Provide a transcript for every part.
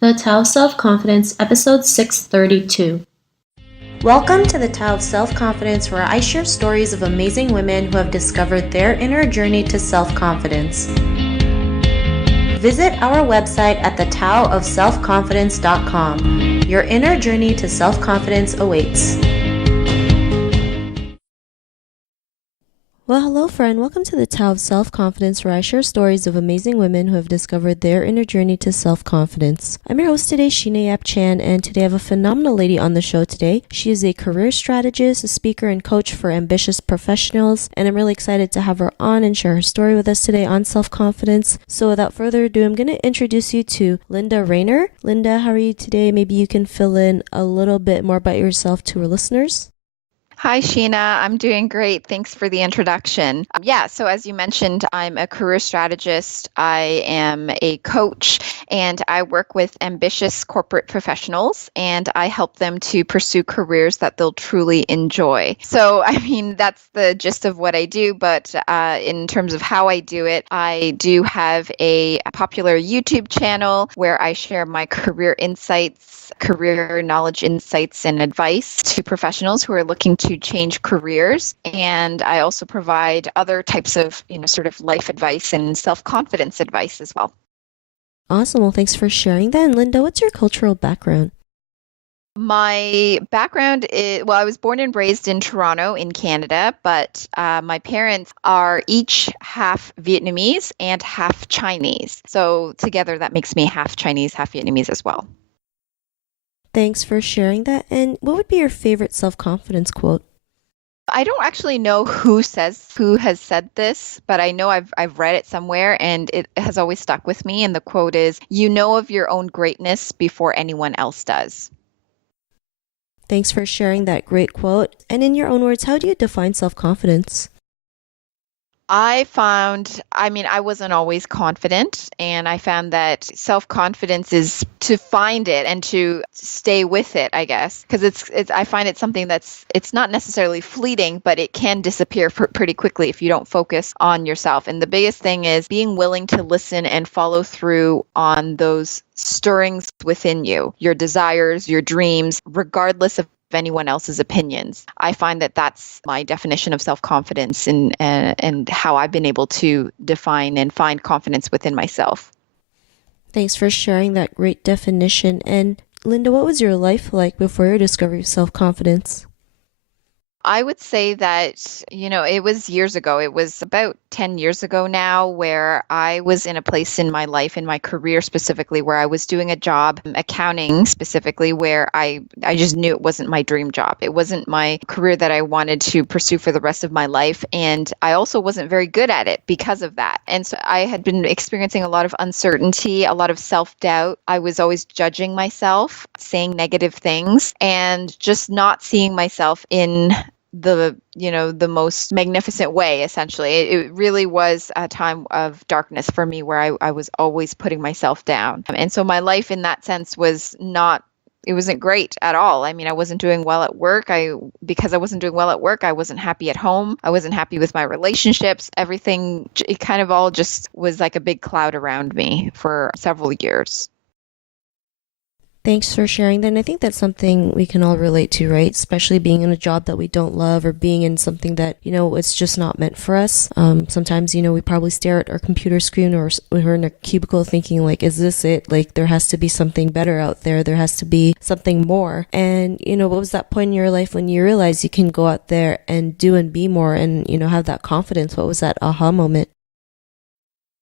The Tao of Self-Confidence, Episode 632. Welcome to the Tao of Self-Confidence, where I share stories of amazing women who have discovered their inner journey to self-confidence. Visit our website at thetaoofselfconfidence.com. Your inner journey to self-confidence awaits. Well, hello friend. Welcome to the Tao of Self-Confidence, where I share stories of amazing women who have discovered their inner journey to self-confidence. I'm your host today, Sheena Yap Chan, and today I have a phenomenal lady on the show today. She is a career strategist, a speaker, and coach for ambitious professionals, and I'm really excited to have her on and share her story with us today on self-confidence. So without further ado, I'm going to introduce you to Linda Raynier. Linda, how are you today? Maybe you can fill in a little bit more about yourself to our listeners. Hi, Sheena. I'm doing great. Thanks for the introduction. So as you mentioned, I'm a career strategist. I am a coach, and I work with ambitious corporate professionals, and I help them to pursue careers that they'll truly enjoy. So, that's the gist of what I do, but in terms of how I do it, I do have a popular YouTube channel where I share my career insights, career knowledge insights, and advice to professionals who are looking to change careers. And I also provide other types of, sort of life advice and self-confidence advice as well. Awesome. Well, thanks for sharing that. And Linda, what's your cultural background? My background is, I was born and raised in Toronto in Canada, but my parents are each half Vietnamese and half Chinese. So together that makes me half Chinese, half Vietnamese as well. Thanks for sharing that. And what would be your favorite self-confidence quote? I don't actually know who has said this, but I know I've read it somewhere and it has always stuck with me. And the quote is, "You know of your own greatness before anyone else does." Thanks for sharing that great quote. And in your own words, how do you define self-confidence? I wasn't always confident, and I found that self-confidence is to find it and to stay with it, I guess, because I find it's something it's not necessarily fleeting, but it can disappear pretty quickly if you don't focus on yourself. And the biggest thing is being willing to listen and follow through on those stirrings within you, your desires, your dreams, regardless of anyone else's opinions. I find that that's my definition of self-confidence and how I've been able to define and find confidence within myself. Thanks for sharing that great definition. And Linda, what was your life like before your discovery of self-confidence? I would say that, it was years ago. It was about 10 years ago now, where I was in a place in my life, in my career specifically, where I was doing a job, accounting specifically, where I just knew it wasn't my dream job. It wasn't my career that I wanted to pursue for the rest of my life. And I also wasn't very good at it because of that. And so I had been experiencing a lot of uncertainty, a lot of self-doubt. I was always judging myself, saying negative things, and just not seeing myself in the most magnificent way. Essentially, it really was a time of darkness for me, where I was always putting myself down. And so my life in that sense it wasn't great at all. I wasn't doing well at work. Because I wasn't doing well at work, I wasn't happy at home. I wasn't happy with my relationships. Everything, it kind of all just was like a big cloud around me for several years. Thanks for sharing that. And I think that's something we can all relate to, right? Especially being in a job that we don't love, or being in something that, it's just not meant for us. Sometimes, we probably stare at our computer screen, or we're in a cubicle thinking like, is this it? Like, there has to be something better out there. There has to be something more. And, what was that point in your life when you realized you can go out there and do and be more and, have that confidence? What was that aha moment?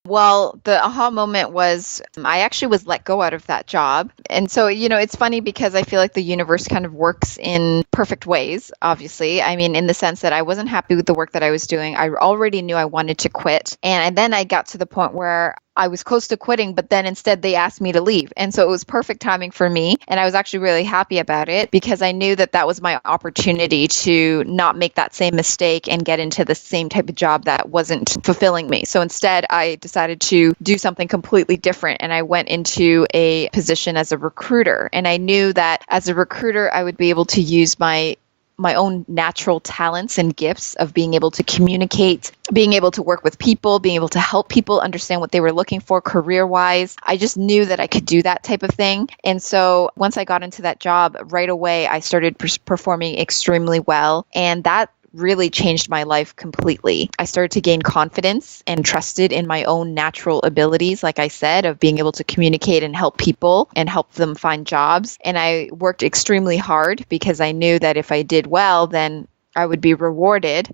Well, the aha moment was I actually was let go out of that job. And so, it's funny because I feel like the universe kind of works in perfect ways, obviously. In the sense that I wasn't happy with the work that I was doing. I already knew I wanted to quit. And then I got to the point where I was close to quitting, but then instead they asked me to leave. And so it was perfect timing for me. And I was actually really happy about it, because I knew that was my opportunity to not make that same mistake and get into the same type of job that wasn't fulfilling me. So instead, I decided to do something completely different. And I went into a position as a recruiter. And I knew that as a recruiter, I would be able to use my my own natural talents and gifts of being able to communicate, being able to work with people, being able to help people understand what they were looking for career-wise. I just knew that I could do that type of thing. And so once I got into that job, right away, I started performing extremely well. And that really changed my life completely. I started to gain confidence and trusted in my own natural abilities, like I said, of being able to communicate and help people and help them find jobs. And I worked extremely hard because I knew that if I did well, then I would be rewarded.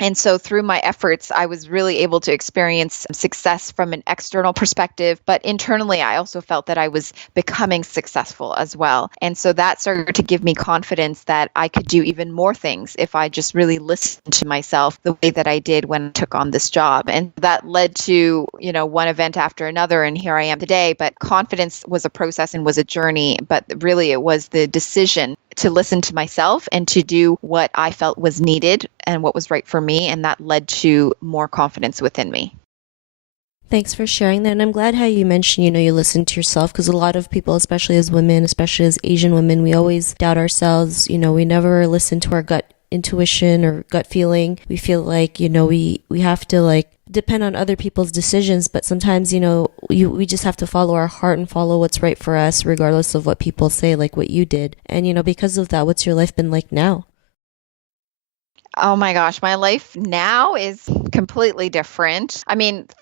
And so through my efforts, I was really able to experience success from an external perspective, but internally, I also felt that I was becoming successful as well. And so that started to give me confidence that I could do even more things if I just really listened to myself the way that I did when I took on this job. And that led to, one event after another, and here I am today. But confidence was a process and was a journey, but really it was the decision to listen to myself and to do what I felt was needed and what was right for me. And that led to more confidence within me. Thanks for sharing that. And I'm glad how you mentioned, you listen to yourself, because a lot of people, especially as women, especially as Asian women, we always doubt ourselves. We never listen to our gut intuition or gut feeling. We feel like, we have to depend on other people's decisions, but sometimes, we just have to follow our heart and follow what's right for us, regardless of what people say, like what you did. And, because of that, what's your life been like now? Oh my gosh, my life now is completely different.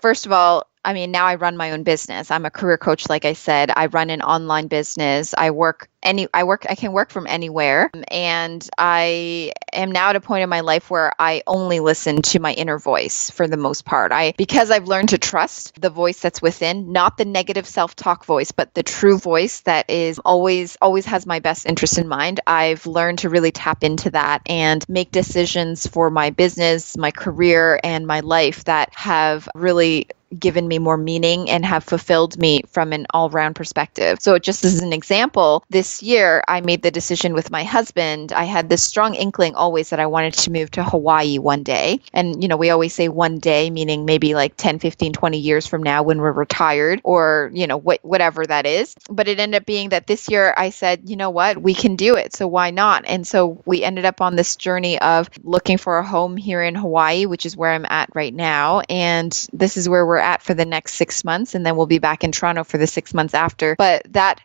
First of all, now I run my own business. I'm a career coach, like I said. I run an online business. I can work from anywhere. And I am now at a point in my life where I only listen to my inner voice for the most part. Because I've learned to trust the voice that's within, not the negative self-talk voice, but the true voice that is always has my best interest in mind. I've learned to really tap into that and make decisions for my business, my career, and my life that have really given me more meaning and have fulfilled me from an all-round perspective. So just as an example, this year I made the decision with my husband. I had this strong inkling always that I wanted to move to Hawaii one day. And, we always say one day, meaning maybe like 10, 15, 20 years from now when we're retired or, whatever that is. But it ended up being that this year I said, you know what, we can do it. So why not? And so we ended up on this journey of looking for a home here in Hawaii, which is where I'm at right now. And this is where we're at for the next 6 months, and then we'll be back in Toronto for the 6 months after. But that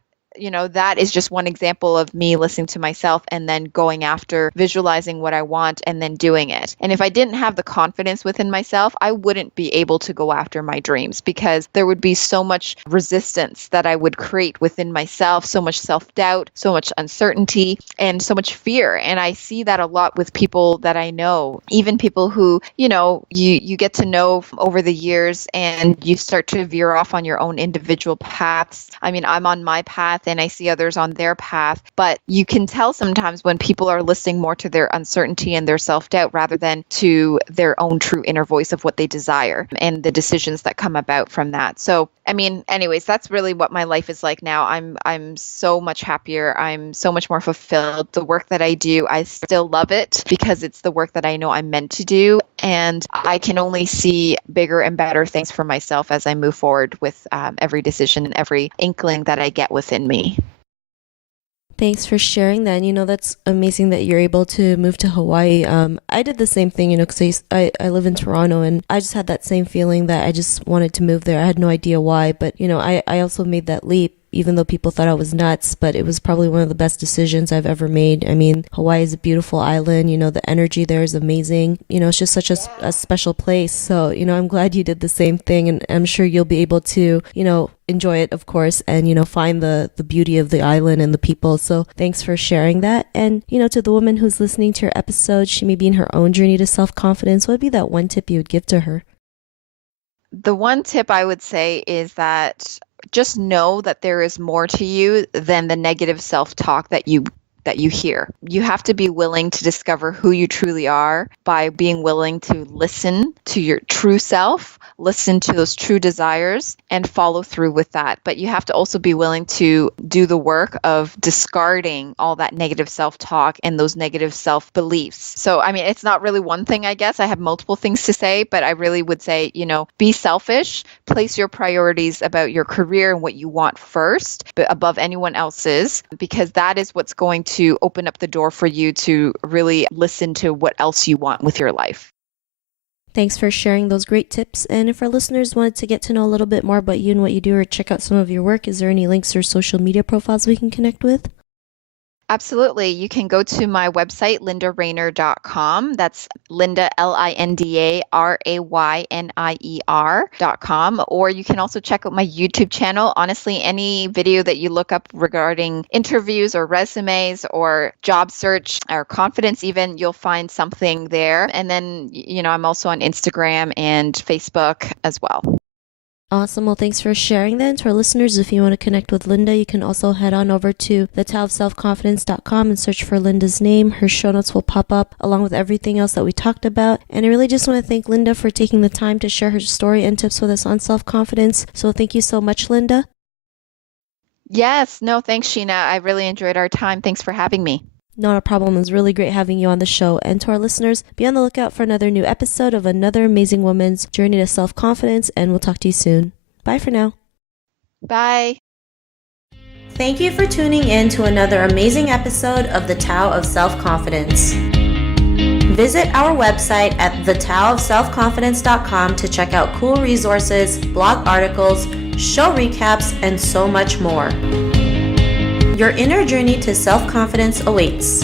is just one example of me listening to myself and then going after visualizing what I want and then doing it. And if I didn't have the confidence within myself, I wouldn't be able to go after my dreams because there would be so much resistance that I would create within myself, so much self-doubt, so much uncertainty, and so much fear. And I see that a lot with people that I know, even people who, you get to know over the years and you start to veer off on your own individual paths. I'm on my path and I see others on their path. But you can tell sometimes when people are listening more to their uncertainty and their self-doubt rather than to their own true inner voice of what they desire and the decisions that come about from that. So, anyways, that's really what my life is like now. I'm so much happier. I'm so much more fulfilled. The work that I do, I still love it because it's the work that I know I'm meant to do. And I can only see bigger and better things for myself as I move forward with every decision and every inkling that I get within me. Thanks for sharing that. And, that's amazing that you're able to move to Hawaii. I did the same thing, because I live in Toronto and I just had that same feeling that I just wanted to move there. I had no idea why, but, I also made that leap. Even though people thought I was nuts, but it was probably one of the best decisions I've ever made. Hawaii is a beautiful island. The energy there is amazing. It's just such a special place. So, I'm glad you did the same thing, and I'm sure you'll be able to, enjoy it, of course, and, find the beauty of the island and the people. So thanks for sharing that. And, to the woman who's listening to your episode, she may be in her own journey to self-confidence. What would be that one tip you would give to her? The one tip I would say is that just know that there is more to you than the negative self-talk that you hear. You have to be willing to discover who you truly are by being willing to listen to your true self, listen to those true desires, and follow through with that. But you have to also be willing to do the work of discarding all that negative self-talk and those negative self-beliefs. So, it's not really one thing, I guess. I have multiple things to say, but I really would say, be selfish, place your priorities about your career and what you want first, but above anyone else's, because that is what's going to open up the door for you to really listen to what else you want with your life. Thanks for sharing those great tips. And if our listeners wanted to get to know a little bit more about you and what you do or check out some of your work, is there any links or social media profiles we can connect with? Absolutely. You can go to my website, lindaraynier.com. That's Linda, LindaRaynier.com. Or you can also check out my YouTube channel. Honestly, any video that you look up regarding interviews or resumes or job search or confidence even, you'll find something there. And then, I'm also on Instagram and Facebook as well. Awesome. Well, thanks for sharing that. And to our listeners, if you want to connect with Linda, you can also head on over to thetaoofselfconfidence.com and search for Linda's name. Her show notes will pop up along with everything else that we talked about. And I really just want to thank Linda for taking the time to share her story and tips with us on self-confidence. So thank you so much, Linda. Yes. No, thanks, Sheena. I really enjoyed our time. Thanks for having me. Not a problem. It was really great having you on the show. And to our listeners, be on the lookout for another new episode of another amazing woman's journey to self-confidence, and we'll talk to you soon. Bye for now. Bye. Thank you for tuning in to another amazing episode of The Tao of Self-Confidence. Visit our website at thetaoofselfconfidence.com to check out cool resources, blog articles, show recaps, and so much more. Your inner journey to self-confidence awaits.